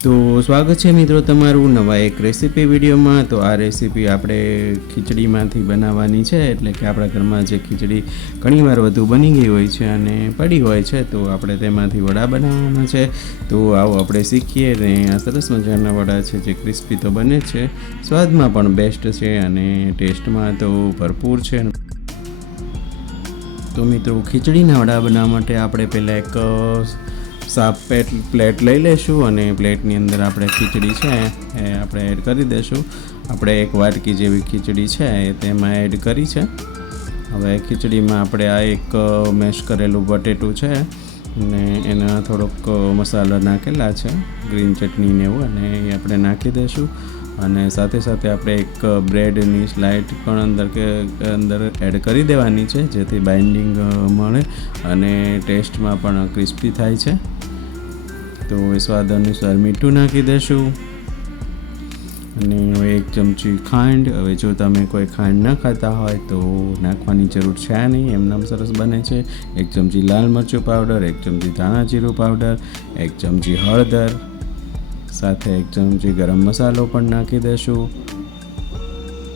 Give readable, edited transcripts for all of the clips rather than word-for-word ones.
તો સ્વાગત છે મિત્રો તમારું નવા એક રેસીપી વિડીયોમાં। તો આ રેસીપી આપણે ખીચડીમાંથી બનાવવાની છે, એટલે કે આપણા ઘરમાં જે ખીચડી ઘણીવાર વધુ બની ગઈ હોય છે અને પડી હોય છે, તો આપણે તેમાંથી વડા બનાવવાના છે। તો આવો આપણે શીખીએ ને આ સરસ મજાના વડા છે જે ક્રિસ્પી તો બને છે, સ્વાદમાં પણ બેસ્ટ છે અને ટેસ્ટમાં તો ભરપૂર છે। તો મિત્રો ખીચડીના વડા બનાવવા માટે આપણે પહેલાં એક સાફ પ્લેટ લઈ લઈશું અને પ્લેટની અંદર આપણે ખીચડી છે એ આપણે એડ કરી દઈશું। આપણે એક વાટકી જેવી ખીચડી છે એ તેમાં એડ કરી છે। હવે ખીચડીમાં આપણે આ એક મેશ કરેલું બટેટું છે અને એના થોડોક મસાલા નાખેલા છે, ગ્રીન ચટણી ને એવું, અને એ આપણે નાખી દઈશું। અને સાથે સાથે આપણે એક બ્રેડની સ્લાઇડ પણ અંદર એડ કરી દેવાની છે, જેથી બાઇન્ડિંગ મળે અને ટેસ્ટમાં પણ ક્રિસ્પી થાય છે। તો એ સ્વાદ અનુસાર મીઠું નાખી દઈશું અને એક ચમચી ખાંડ। હવે જો તમે કોઈ ખાંડ ન ખાતા હોય તો નાખવાની જરૂર છે નહીં, એમનામ સરસ બને છે। એક ચમચી લાલ મરચું પાવડર, એક ચમચી ધાણા જીરું પાવડર, એક ચમચી હળદર, સાથે એક ચમચી ગરમ મસાલો પણ નાખી દઈશું।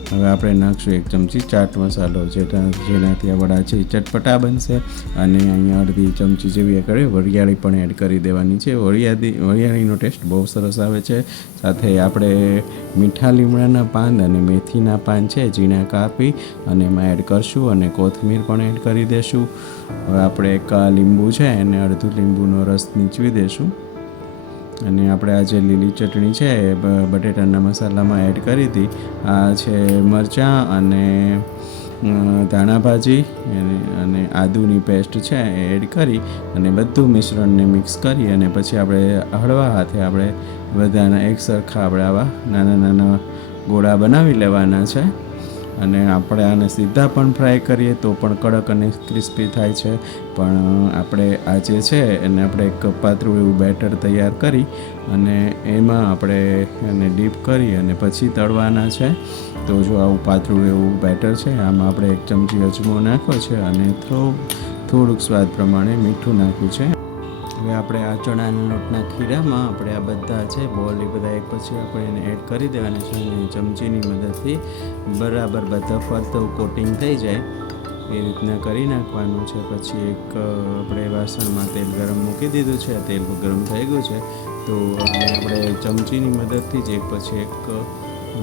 હવે આપણે નાખશું એક ચમચી ચાટ મસાલો, જેનાથી આ વડા છે ચટપટા બનશે। અને અહીંયા અડધી ચમચી જેવી આપણે વરિયાળી પણ એડ કરી દેવાની છે। વરિયાળીનો ટેસ્ટ બહુ સરસ આવે છે। સાથે આપણે મીઠા લીમડાના પાન અને મેથીના પાન છે ઝીણા કાપી અને એમાં એડ કરશું અને કોથમીર પણ એડ કરી દઈશું। હવે આપણે એક લીંબુ છે એને અડધું લીંબુનો રસ નીચવી દઈશું અને આપણે આ જે લીલી ચટણી છે એ બટેટાના મસાલામાં એડ કરી હતી। આ છે મરચાં અને ધાણા ભાજી અને આદુની પેસ્ટ છે એ એડ કરી અને બધું મિશ્રણને મિક્સ કરી અને પછી આપણે હળવા હાથે આપણે બધાના એક સરખા આપણે આવા નાના નાના ગોળા બનાવી લેવાના છે। અને આપણે આને સીધા પણ ફ્રાય કરીએ તો પણ કડક અને ક્રિસ્પી થાય છે, પણ આપણે આ જે છે એને આપણે એક પાતળું એવું બેટર તૈયાર કરી અને એમાં આપણે એને ડીપ કરી અને પછી તળવાના છે। તો જો આવું પાતળું એવું બેટર છે, આમાં આપણે એક ચમચી અજમો નાખ્યો છે અને થોડુંક સ્વાદ પ્રમાણે મીઠું નાખ્યું છે। હવે આપણે આ ચણાના લોટના ખીરામાં આપણે આ બધા છે બોલ એ બધા એક પછી આપણે એને એડ કરી દેવાના છે અને ચમચીની મદદથી બરાબર બધા ફરતું કોટિંગ થઈ જાય એ રીતના કરી નાખવાનું છે। પછી એક આપણે વાસણમાં તેલ ગરમ મૂકી દીધું છે, તેલ ગરમ થઈ ગયું છે, તો આપણે ચમચીની મદદથી જ એક પછી એક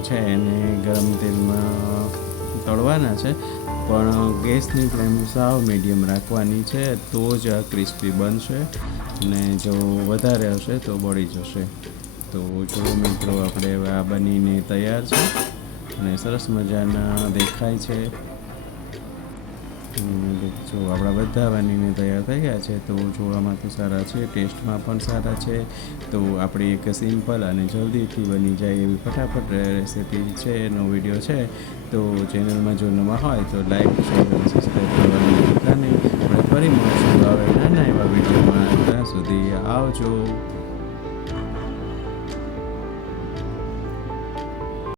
છે એને ગરમ તેલમાં તળવાના છે, પણ ગેસની ફ્લેમ સાવ મીડિયમ રાખવાની છે, તો જ આ ક્રિસ્પી બનશે અને જો વધારે હશે તો બળી જશે। તો જો મિત્રો આપણે આ બનીને તૈયાર છે અને સરસ મજાના દેખાય છે। જો આપણા બધા બનીને તૈયાર થઈ ગયા છે, તો જોવામાં તો સારા છે, ટેસ્ટમાં પણ સારા છે। તો આપણી એક સિમ્પલ અને જલ્દીથી બની જાય એવી ફટાફટ રેસીપી છે એનો વિડીયો છે। તો ચેનલમાં જો નવા હોય તો લાઈક, શેર અને સબસ્ક્રાઈબ કરવાનું ભૂલતા નહીં। આપણે ફરી મળીશું હવે નાના એવા વિડીયોમાં, ત્યાં સુધી આવજો।